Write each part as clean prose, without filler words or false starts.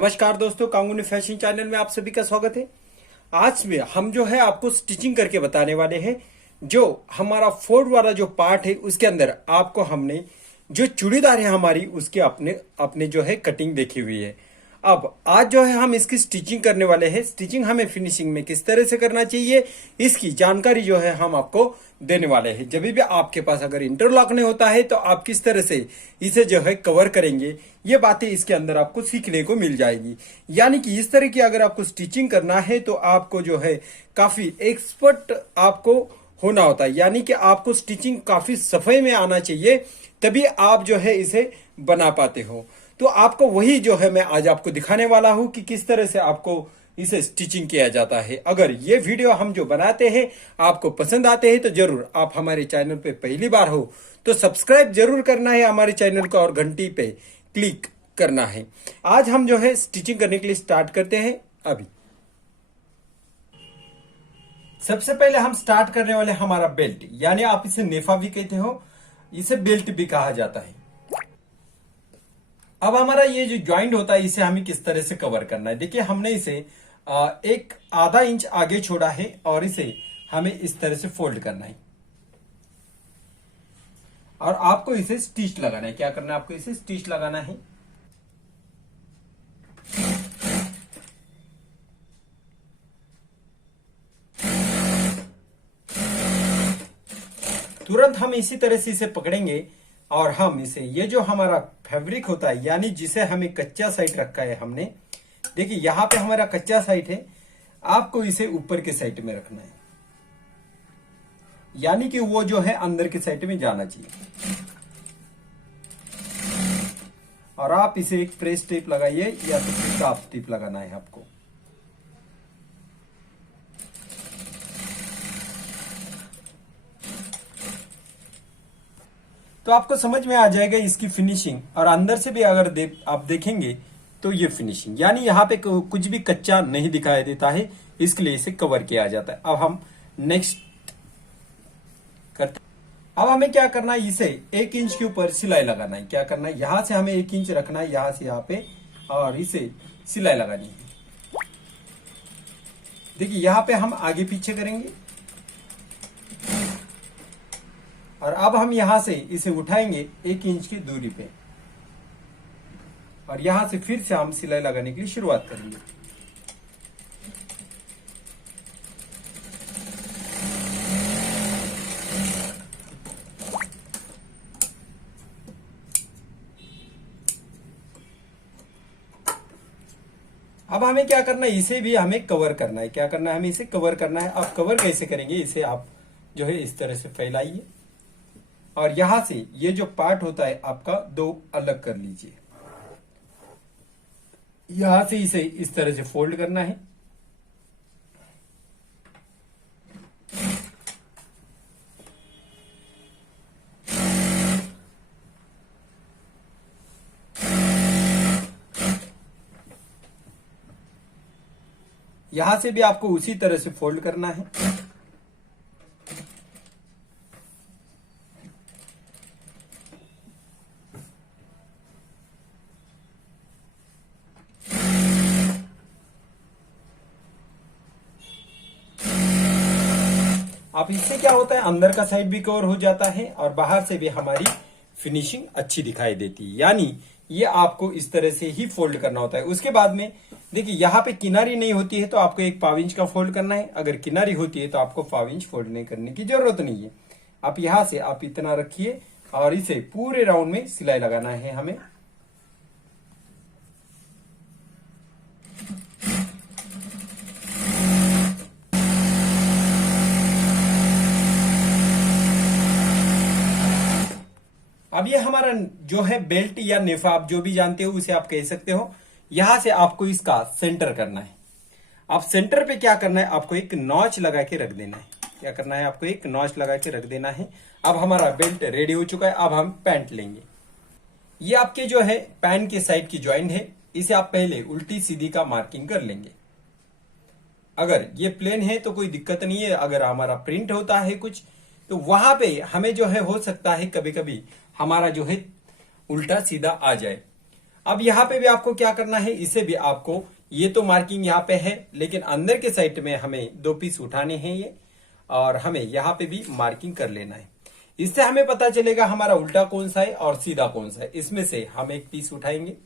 नमस्कार दोस्तों, कांगुनी fashion channel में आप सभी का स्वागत है। आज में हम जो है आपको स्टिचिंग करके बताने वाले हैं। जो हमारा फोल्ड वाला जो पार्ट है उसके अंदर आपको हमने जो चूड़ीदार है हमारी उसके अपने अपने जो है कटिंग देखी हुई है। अब आज जो है हम इसकी स्टिचिंग करने वाले हैं। स्टिचिंग हमें फिनिशिंग में किस तरह से करना चाहिए इसकी जानकारी जो है हम आपको देने वाले हैं। जब भी आपके पास अगर इंटरलॉक नहीं होता है तो आप किस तरह से इसे जो है कवर करेंगे, ये बातें इसके अंदर आपको सीखने को मिल जाएगी। यानी कि इस तरह की अगर आपको स्टिचिंग करना है तो आपको जो है काफी एक्सपर्ट आपको होना होता है। यानी कि आपको स्टिचिंग काफी सफाई में आना चाहिए, तभी आप जो है इसे बना पाते हो। तो आपको वही जो है मैं आज आपको दिखाने वाला हूं कि किस तरह से आपको इसे स्टिचिंग किया जाता है। अगर ये वीडियो हम जो बनाते हैं आपको पसंद आते हैं तो जरूर आप हमारे चैनल पे पहली बार हो तो सब्सक्राइब जरूर करना है हमारे चैनल को और घंटी पे क्लिक करना है। आज हम जो है स्टिचिंग करने के लिए स्टार्ट करते हैं। अभी सबसे पहले हम स्टार्ट करने वाले हमारा बेल्ट, यानी आप इसे नेफा भी कहते हो, इसे बेल्ट भी कहा जाता है। अब हमारा ये जो ज्वाइंट होता है इसे हमें किस तरह से कवर करना है। देखिए हमने इसे एक आधा इंच आगे छोड़ा है और इसे हमें इस तरह से फोल्ड करना है और आपको इसे स्टिच लगाना है। क्या करना है, आपको इसे स्टिच लगाना है। तुरंत हम इसी तरह से इसे पकड़ेंगे और हम इसे ये जो हमारा फैब्रिक होता है यानी जिसे हमें कच्चा साइड रखा है हमने, देखिए यहां पे हमारा कच्चा साइड है, आपको इसे ऊपर के साइड में रखना है, यानी कि वो जो है अंदर के साइड में जाना चाहिए। और आप इसे एक प्रेस टेप लगाइए या तो फिर साफ टेप लगाना है आपको। तो आपको समझ में आ जाएगा इसकी फिनिशिंग। और अंदर से भी अगर आप देखेंगे तो ये फिनिशिंग, यानी यहाँ पे कुछ भी कच्चा नहीं दिखाई देता है, इसके लिए इसे कवर किया जाता है। अब हम नेक्स्ट करते। अब हमें क्या करना है, इसे 1 इंच के ऊपर सिलाई लगाना है। क्या करना है, यहां से हमें 1 इंच रखना है, यहां से यहाँ पे, और इसे सिलाई लगानी है। देखिए यहां पे हम आगे पीछे करेंगे और अब हम यहां से इसे उठाएंगे 1 इंच की दूरी पे और यहां से फिर से हम सिलाई लगाने के लिए शुरुआत करेंगे। अब हमें क्या करना है, इसे भी हमें कवर करना है। क्या करना है, हमें इसे कवर करना है। अब कवर कैसे करेंगे, इसे आप जो है इस तरह से फैलाइए और यहां से ये जो पार्ट होता है आपका 2 अलग कर लीजिए। यहां से इसे इस तरह से फोल्ड करना है। यहां से भी आपको उसी तरह से फोल्ड करना है। अब इससे क्या होता है, अंदर का साइड भी कवर हो जाता है और बाहर से भी हमारी फिनिशिंग अच्छी दिखाई देती है। यानी ये आपको इस तरह से ही फोल्ड करना होता है। उसके बाद में देखिए यहाँ पे किनारी नहीं होती है तो आपको एक 1.5 इंच का फोल्ड करना है। अगर किनारी होती है तो आपको 1.5 इंच फोल्ड नहीं करने की जरूरत नहीं है। आप यहां से आप इतना रखिए और इसे पूरे राउंड में सिलाई लगाना है हमें। अब ये हमारा जो है बेल्ट या नेफा, आप जो भी जानते हो उसे आप कह सकते हो। यहां से आपको इसका सेंटर करना है। आप सेंटर पे क्या करना है, आपको एक नॉच लगा के रख देना है। क्या करना है, आपको एक नॉच लगा के रख देना है। अब हमारा बेल्ट रेडी हो चुका है। अब हम पैंट लेंगे। ये आपके जो है पैंट के साइड की ज्वाइंट है, इसे आप पहले उल्टी सीधी का मार्किंग कर लेंगे। अगर ये प्लेन है तो कोई दिक्कत नहीं है। अगर हमारा प्रिंट होता है कुछ तो वहां पे हमें जो है हो सकता है कभी कभी हमारा जो है उल्टा सीधा आ जाए। अब यहाँ पे भी आपको क्या करना है, इसे भी आपको, ये तो मार्किंग यहाँ पे है, लेकिन अंदर के साइड में हमें 2 पीस उठाने हैं ये, और हमें यहाँ पे भी मार्किंग कर लेना है। इससे हमें पता चलेगा हमारा उल्टा कौन सा है और सीधा कौन सा है। इसमें से हम एक पीस उठाएंगे,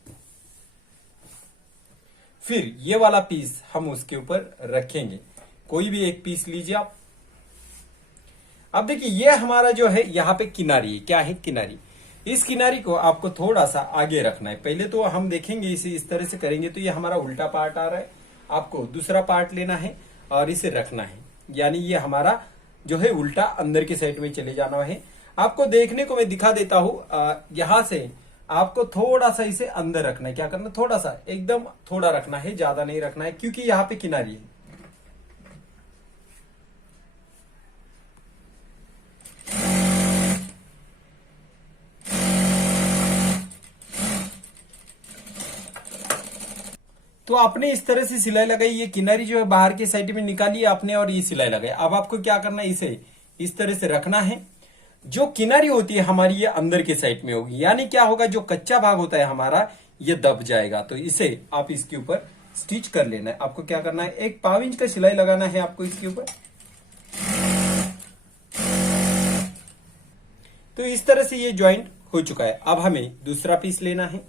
फिर ये वाला पीस हम उसके ऊपर रखेंगे। कोई भी एक पीस लीजिए आप। अब देखिए ये हमारा जो है यहाँ पे किनारी है, क्या है, किनारी। इस किनारी को आपको थोड़ा सा आगे रखना है। पहले तो हम देखेंगे इसे इस तरह से करेंगे तो ये हमारा उल्टा पार्ट आ रहा है। आपको दूसरा पार्ट लेना है और इसे रखना है, यानी ये हमारा जो है उल्टा अंदर की साइड में चले जाना है। आपको देखने को मैं दिखा देता हूं, यहां से आपको थोड़ा सा इसे अंदर रखना है। क्या करना, थोड़ा सा, एकदम थोड़ा रखना है, ज्यादा नहीं रखना है, क्योंकि यहाँ पे किनारी है। तो आपने इस तरह से सिलाई लगाई, ये किनारी जो है बाहर की साइड में निकाली आपने और ये सिलाई लगाई। अब आपको क्या करना है, इसे इस तरह से रखना है। जो किनारी होती है हमारी ये अंदर के साइड में होगी, यानी क्या होगा, जो कच्चा भाग होता है हमारा ये दब जाएगा। तो इसे आप इसके ऊपर स्टिच कर लेना है। आपको क्या करना है, एक 1.5 इंच का सिलाई लगाना है आपको इसके ऊपर। तो इस तरह से ये ज्वाइंट हो चुका है। अब हमें दूसरा पीस लेना है।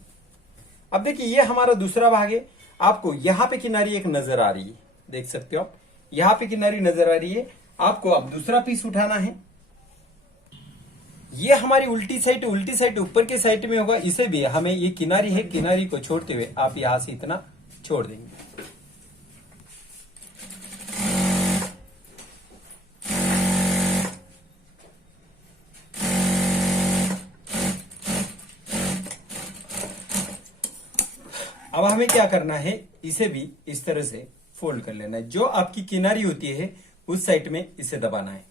अब देखिए ये हमारा दूसरा भाग है। आपको यहां पे किनारी एक नजर आ रही है, देख सकते हो आप, यहां पे किनारी नजर आ रही है। आपको अब दूसरा पीस उठाना है। ये हमारी उल्टी साइड ऊपर के साइड में होगा। इसे भी हमें, ये किनारी है, किनारी को छोड़ते हुए आप यहां से इतना छोड़ देंगे। अब हमें क्या करना है, इसे भी इस तरह से फोल्ड कर लेना है। जो आपकी किनारी होती है उस साइड में इसे दबाना है।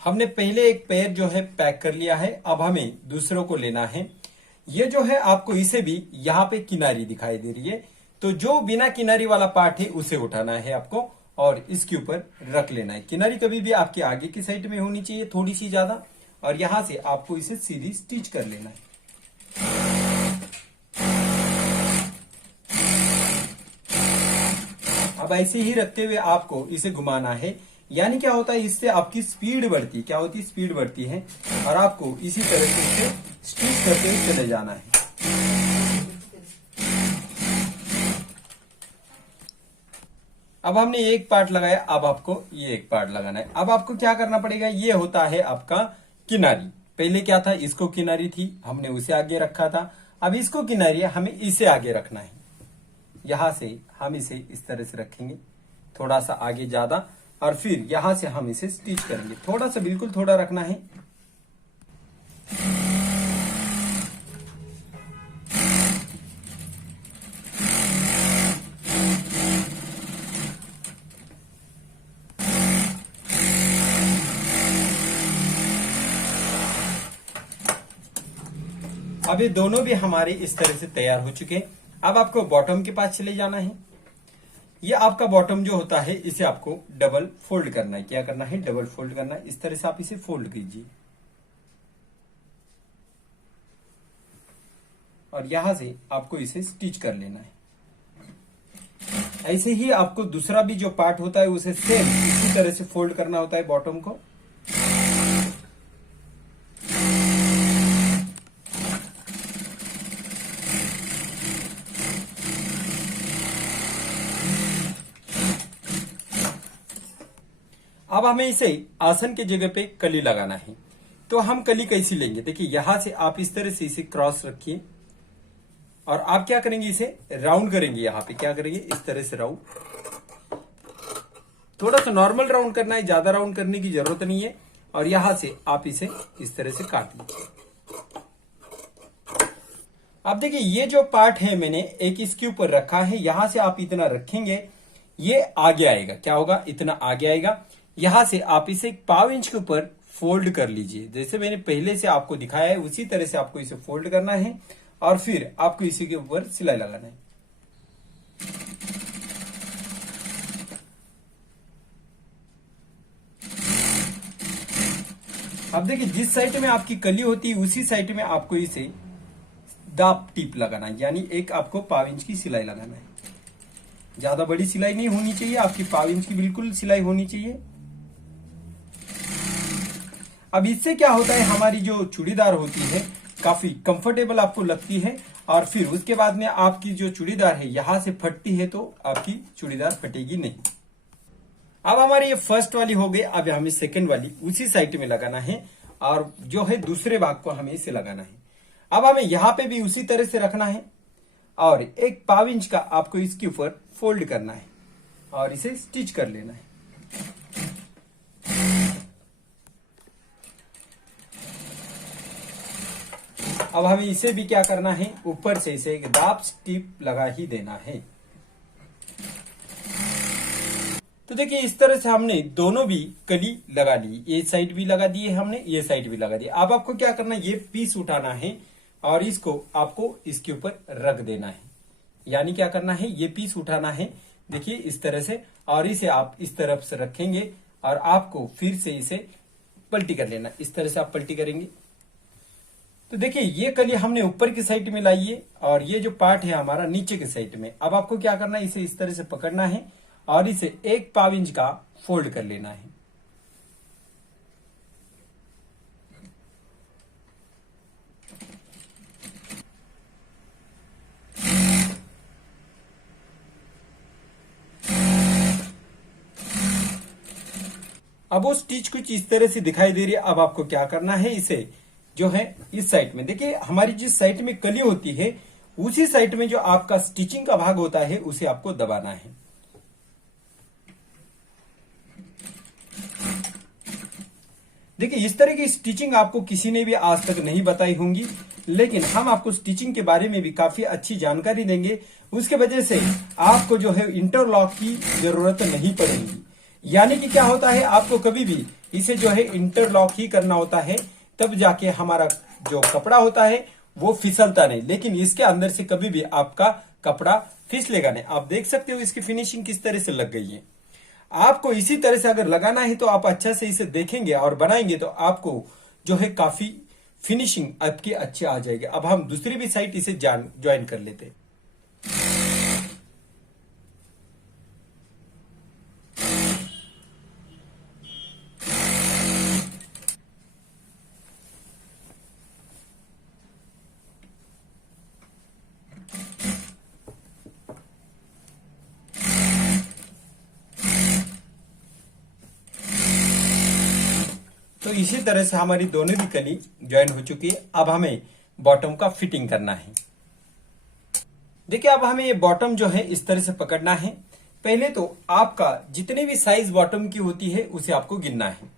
हमने पहले एक पेयर जो है पैक कर लिया है। अब हमें दूसरों को लेना है। ये जो है आपको, इसे भी यहां पे किनारी दिखाई दे रही है, तो जो बिना किनारी वाला पार्ट है उसे उठाना है आपको और इसके ऊपर रख लेना है। किनारी कभी भी आपके आगे की साइड में होनी चाहिए, थोड़ी सी ज्यादा, और यहां से आपको इसे सीधी स्टिच कर लेना है। अब ऐसे ही रखते हुए आपको इसे घुमाना है। यानी क्या होता है, इससे आपकी स्पीड बढ़ती है। क्या होती है, स्पीड बढ़ती है। और आपको इसी तरह से इसे स्टिच करते हुए चले जाना है। अब हमने एक पार्ट लगाया, अब आपको ये एक पार्ट लगाना है। अब आपको क्या करना पड़ेगा, ये होता है आपका किनारी। पहले क्या था, इसको किनारी थी, हमने उसे आगे रखा था। अब इसको किनारी है, हमें इसे आगे रखना है। यहां से हम इसे इस तरह से रखेंगे, थोड़ा सा आगे ज्यादा, और फिर यहां से हम इसे स्टिच करेंगे। थोड़ा सा, बिल्कुल थोड़ा रखना है। अब ये दोनों भी हमारे इस तरह से तैयार हो चुके हैं। अब आपको बॉटम के पास चले जाना है। ये आपका बॉटम जो होता है इसे आपको डबल फोल्ड करना है। क्या करना है, डबल फोल्ड करना है। इस तरह से आप इसे फोल्ड कीजिए और यहां से आपको इसे स्टिच कर लेना है। ऐसे ही आपको दूसरा भी जो पार्ट होता है उसे सेम इसी तरह से फोल्ड करना होता है बॉटम को। अब हमें इसे आसन के जगह पे कली लगाना है। तो हम कली कैसी लेंगे, देखिए यहां से आप इस तरह से इसे क्रॉस रखिए और आप क्या करेंगे, इसे राउंड करेंगे। यहां पे क्या करेंगे, इस तरह से राउंड, थोड़ा सा नॉर्मल राउंड करना है, ज्यादा राउंड करने की जरूरत नहीं है। और यहां से आप इसे इस तरह से काट लीजिए। अब देखिए ये जो पार्ट है मैंने एक इसके ऊपर रखा है, यहां से आप इतना रखेंगे, ये आगे आएगा। क्या होगा, इतना आगे आएगा। यहां से आप इसे 1.5 इंच के ऊपर फोल्ड कर लीजिए। जैसे मैंने पहले से आपको दिखाया है उसी तरह से आपको इसे फोल्ड करना है और फिर आपको इसी के ऊपर सिलाई लगाना है। अब देखिए जिस साइड में आपकी कली होती है उसी साइड में आपको इसे दाब टिप लगाना है, यानी एक आपको 5 इंच की सिलाई लगाना है। ज्यादा बड़ी सिलाई नहीं होनी चाहिए, आपकी 5 इंच की बिल्कुल सिलाई होनी चाहिए। अब इससे क्या होता है, हमारी जो चूड़ीदार होती है काफी कंफर्टेबल आपको लगती है, और फिर उसके बाद में आपकी जो चूड़ीदार है यहां से फटती है तो आपकी चूड़ीदार फटेगी नहीं। अब हमारी ये फर्स्ट वाली हो गई। अब हमें सेकंड वाली उसी साइड में लगाना है, और जो है दूसरे भाग को हमें इसे लगाना है। अब हमें यहां पे भी उसी तरह से रखना है, और एक 5 इंच का आपको इसके ऊपर फोल्ड करना है और इसे स्टिच कर लेना है। अब हमें इसे भी क्या करना है, ऊपर से इसे एक दाब टिप लगा ही देना है। तो देखिए इस तरह से हमने दोनों भी कली लगा ली, ये साइड भी लगा दी है हमने, ये साइड भी लगा दी। अब आपको क्या करना है, ये पीस उठाना है और इसको आपको इसके ऊपर रख देना है। यानी क्या करना है, ये पीस उठाना है, देखिए इस तरह से, और इसे आप इस तरफ से रखेंगे और आपको फिर से इसे पलटी कर लेना। इस तरह से आप पलटी करेंगे तो देखिए ये कली हमने ऊपर की साइड में लाई है, और ये जो पार्ट है हमारा नीचे के साइड में। अब आपको क्या करना है, इसे इस तरह से पकड़ना है और इसे एक 5 इंच का फोल्ड कर लेना है। अब वो स्टिच कुछ इस तरह से दिखाई दे रही है। अब आपको क्या करना है, इसे जो है इस साइड में, देखिए हमारी जिस साइड में कली होती है उसी साइड में जो आपका स्टिचिंग का भाग होता है उसे आपको दबाना है। देखिए इस तरह की स्टिचिंग आपको किसी ने भी आज तक नहीं बताई होंगी, लेकिन हम आपको स्टिचिंग के बारे में भी काफी अच्छी जानकारी देंगे। उसके वजह से आपको जो है इंटरलॉक की जरूरत नहीं पड़ेगी। यानी कि क्या होता है, आपको कभी भी इसे जो है इंटरलॉक ही करना होता है, तब जाके हमारा जो कपड़ा होता है वो फिसलता नहीं, लेकिन इसके अंदर से कभी भी आपका कपड़ा फिसलेगा नहीं। आप देख सकते हो इसकी फिनिशिंग किस तरह से लग गई है। आपको इसी तरह से अगर लगाना है तो आप अच्छा से इसे देखेंगे और बनाएंगे तो आपको जो है काफी फिनिशिंग आपकी अच्छी आ जाएगी। अब हम दूसरी भी साइड इसे ज्वाइन कर लेते हैं। तो इसी तरह से हमारी दोनों भी कली ज्वाइन हो चुकी है। अब हमें बॉटम का फिटिंग करना है। देखिए अब हमें ये बॉटम जो है इस तरह से पकड़ना है। पहले तो आपका जितने भी साइज बॉटम की होती है उसे आपको गिनना है।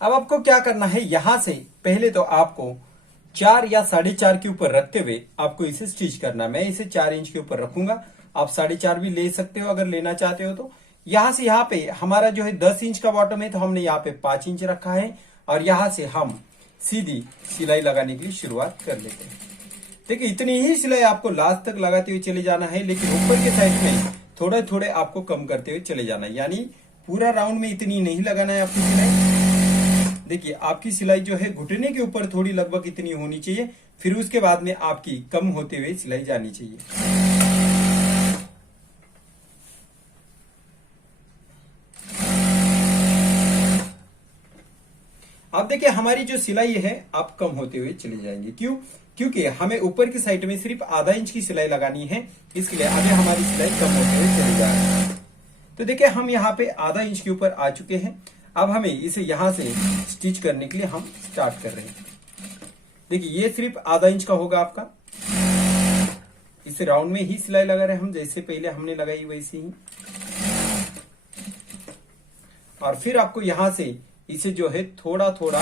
अब आपको क्या करना है, यहां से पहले तो आपको 4 या 4.5 के ऊपर रखते हुए आपको इसे स्टिच करना है। मैं इसे 4 इंच के ऊपर रखूंगा, आप 4.5 भी ले सकते हो अगर लेना चाहते हो तो। यहां से यहां पे हमारा जो है 10 इंच का बॉटम है, तो हमने यहाँ पे 5 इंच रखा है, और यहां से हम सीधी सिलाई लगाने की शुरुआत कर लेते हैं। देखिए इतनी ही सिलाई आपको लास्ट तक लगाते हुए चले जाना है, लेकिन ऊपर के साइड में थोड़े थोड़े आपको कम करते हुए चले जाना है। यानी पूरा राउंड में इतनी नहीं लगाना है आपकी सिलाई। देखिए आपकी सिलाई जो है घुटने के ऊपर थोड़ी लगभग इतनी होनी चाहिए, फिर उसके बाद में आपकी कम होते हुए सिलाई जानी चाहिए। अब देखिए हमारी जो सिलाई है आप कम होते हुए चले जाएंगे। क्यों? क्योंकि हमें ऊपर की साइड में सिर्फ आधा इंच की सिलाई लगानी है, इसके लिए अभी हमारी सिलाई कम होते हुए चली जा रही है। तो देखिए हम यहाँ पे आधा इंच के ऊपर आ चुके हैं। अब हमें इसे यहां से स्टिच करने के लिए हम स्टार्ट कर रहे हैं। देखिए ये सिर्फ आधा इंच का होगा आपका। इसे राउंड में ही सिलाई लगा रहे हैं हम, जैसे पहले हमने लगाई वैसे ही। और फिर आपको यहां से इसे जो है थोड़ा थोड़ा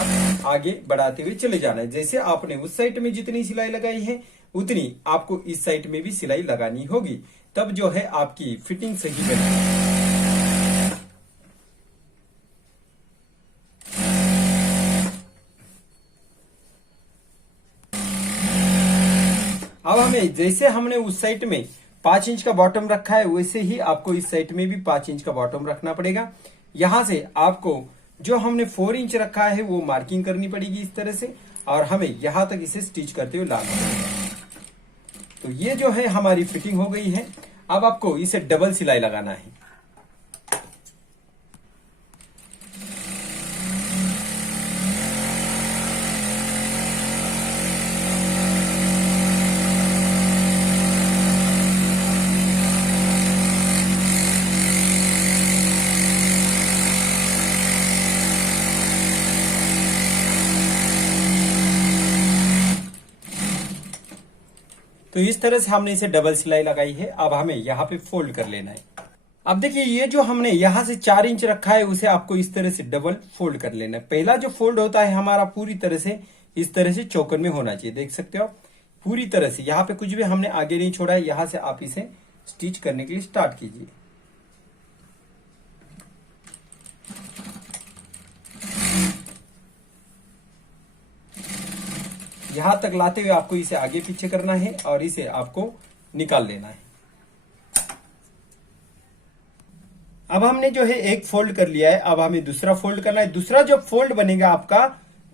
आगे बढ़ाते हुए चले जाना है। जैसे आपने उस साइड में जितनी सिलाई लगाई है उतनी आपको इस साइड में भी सिलाई लगानी होगी, तब जो है आपकी फिटिंग सही बनेगी। अब हमें जैसे हमने उस साइड में 5 इंच का बॉटम रखा है, वैसे ही आपको इस साइड में भी 5 इंच का बॉटम रखना पड़ेगा। यहां से आपको जो हमने 4 इंच रखा है वो मार्किंग करनी पड़ेगी इस तरह से, और हमें यहां तक इसे स्टिच करते हुए लाना है। तो ये जो है हमारी फिटिंग हो गई है। अब आपको इसे डबल सिलाई लगाना है। तो इस तरह से हमने इसे डबल सिलाई लगाई है। अब हमें यहाँ पे फोल्ड कर लेना है। अब देखिए ये जो हमने यहां से 4 इंच रखा है उसे आपको इस तरह से डबल फोल्ड कर लेना है। पहला जो फोल्ड होता है हमारा पूरी तरह से इस तरह से चौकन में होना चाहिए, देख सकते हो आप, पूरी तरह से। यहाँ पे कुछ भी हमने आगे नहीं छोड़ा है। यहां से आप इसे स्टिच करने के लिए स्टार्ट कीजिए। यहां तक लाते हुए आपको इसे आगे पीछे करना है और इसे आपको निकाल लेना है। अब हमने जो है एक फोल्ड कर लिया है, अब हमें दूसरा फोल्ड करना है। दूसरा जो फोल्ड बनेगा आपका,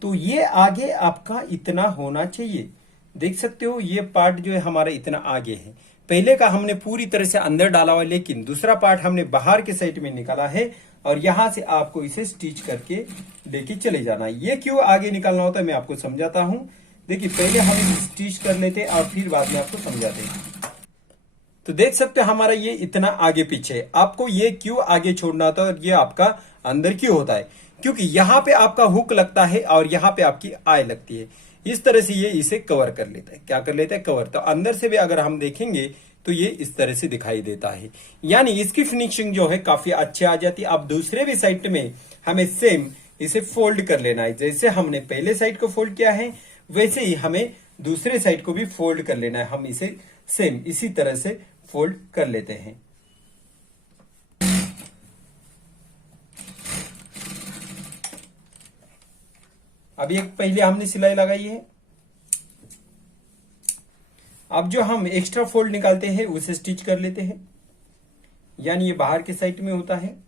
तो ये आगे आपका इतना होना चाहिए, देख सकते हो। ये पार्ट जो है हमारा इतना आगे है। पहले का हमने पूरी तरह से अंदर डाला हुआ, लेकिन दूसरा पार्ट हमने बाहर के साइड में निकाला है और यहां से आपको इसे स्टिच करके लेके चले जाना है। ये क्यों आगे निकालना होता है मैं आपको समझाता हूं। देखिए पहले हम स्टिच कर लेते और फिर बाद में आपको समझाते हैं। तो देख सकते हो हमारा ये इतना आगे पीछे है। आपको ये क्यों आगे छोड़ना होता है और ये आपका अंदर क्यों होता है, क्योंकि यहाँ पे आपका हुक लगता है और यहाँ पे आपकी आई लगती है। इस तरह से ये इसे कवर कर लेता है। क्या कर लेता है? कवर। तो अंदर से भी अगर हम देखेंगे तो ये इस तरह से दिखाई देता है, यानी इसकी फिनिशिंग जो है काफी अच्छी आ जाती है। अब दूसरे भी साइड में हमें सेम इसे फोल्ड कर लेना है। जैसे हमने पहले साइड को फोल्ड किया है वैसे ही हमें दूसरे साइड को भी फोल्ड कर लेना है। हम इसे सेम इसी तरह से फोल्ड कर लेते हैं। अब एक पहले हमने सिलाई लगाई है। अब जो हम एक्स्ट्रा फोल्ड निकालते हैं उसे स्टिच कर लेते हैं, यानी ये बाहर के साइड में होता है।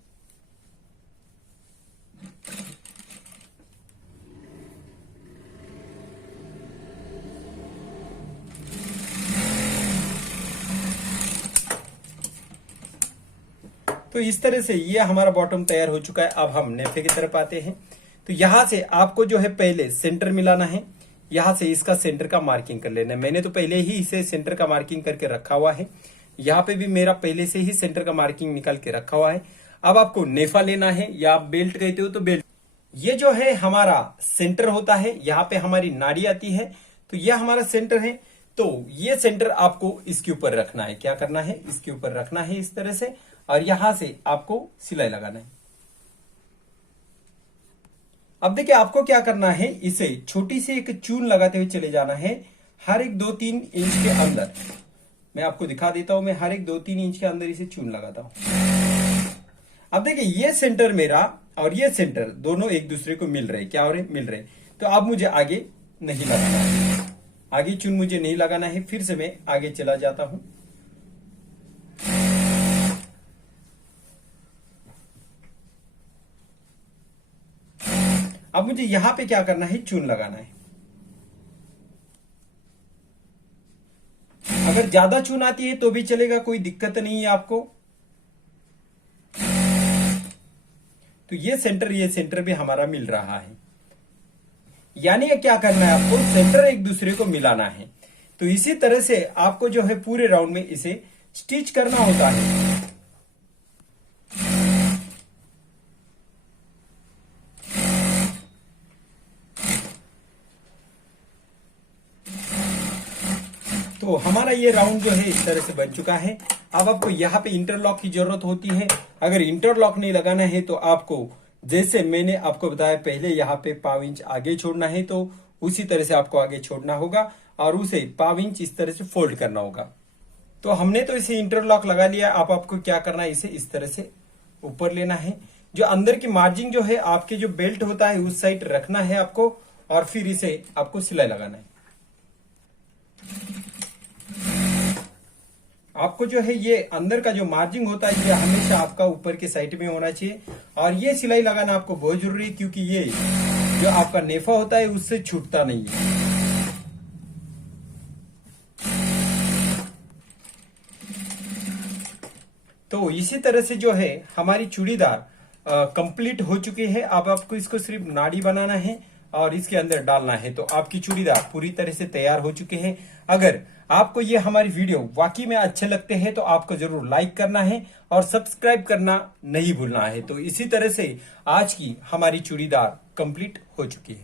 तो इस तरह से ये हमारा बॉटम तैयार हो चुका है। अब हम नेफे की तरफ आते हैं। तो यहां से आपको जो है पहले सेंटर मिलाना है। यहां से इसका सेंटर का मार्किंग कर लेना है। मैंने तो पहले ही इसे सेंटर का मार्किंग करके रखा हुआ है। यहाँ पे भी मेरा पहले से ही सेंटर का मार्किंग निकाल के रखा हुआ है। अब आपको नेफा लेना है, या आप बेल्ट कहते हो तो बेल्ट। ये जो है हमारा सेंटर होता है, यहाँ पे हमारी नाड़ी आती है। तो यह हमारा सेंटर है। तो ये सेंटर आपको इसके ऊपर रखना है। क्या करना है? इसके ऊपर रखना है इस तरह से, और यहां से आपको सिलाई लगाना है। अब देखिए आपको क्या करना है, इसे छोटी सी एक चून लगाते हुए चले जाना है हर एक 2-3 इंच के अंदर। मैं आपको दिखा देता हूं। मैं हर एक 2-3 इंच के अंदर इसे चून लगाता हूं। अब देखिए ये सेंटर मेरा और ये सेंटर दोनों एक दूसरे को मिल रहे। क्या हो रहे? मिल रहे। तो अब मुझे आगे नहीं लगाना है, आगे चून मुझे नहीं लगाना है। फिर से मैं आगे चला जाता हूं। अब मुझे यहां पे क्या करना है? चून लगाना है। अगर ज्यादा चून आती है तो भी चलेगा, कोई दिक्कत नहीं है आपको। तो ये सेंटर भी हमारा मिल रहा है, यानी क्या करना है आपको? सेंटर एक दूसरे को मिलाना है। तो इसी तरह से आपको जो है पूरे राउंड में इसे स्टिच करना होता है। तो हमारा ये राउंड जो है इस तरह से बन चुका है। अब आपको यहाँ पे इंटरलॉक की जरूरत होती है। अगर इंटरलॉक नहीं लगाना है तो आपको, जैसे मैंने आपको बताया पहले, यहाँ पे 1/4 इंच आगे छोड़ना है, तो उसी तरह से आपको आगे छोड़ना होगा और उसे 1/4 इंच इस तरह से फोल्ड करना होगा। तो हमने तो इसे इंटरलॉक लगा लिया। अब आपको क्या करना है? इसे इस तरह से ऊपर लेना है। जो अंदर की मार्जिन जो है आपके जो बेल्ट होता है उस साइड रखना है आपको, और फिर इसे आपको सिलाई लगाना है। आपको जो है ये अंदर का जो मार्जिंग होता है ये हमेशा आपका ऊपर के साइड में होना चाहिए। और ये सिलाई लगाना आपको बहुत जरूरी है, क्योंकि ये जो आपका नेफा होता है उससे छूटता नहीं है। तो इसी तरह से जो है हमारी चूड़ीदार कंप्लीट हो चुकी है। अब आपको इसको सिर्फ नाड़ी बनाना है और इसके अंदर डालना है, तो आपकी चूड़ीदार पूरी तरह से तैयार हो चुके हैं। अगर आपको ये हमारी वीडियो वाकई में अच्छे लगते हैं तो आपको जरूर लाइक करना है और सब्सक्राइब करना नहीं भूलना है। तो इसी तरह से आज की हमारी चूड़ीदार कंप्लीट हो चुकी है।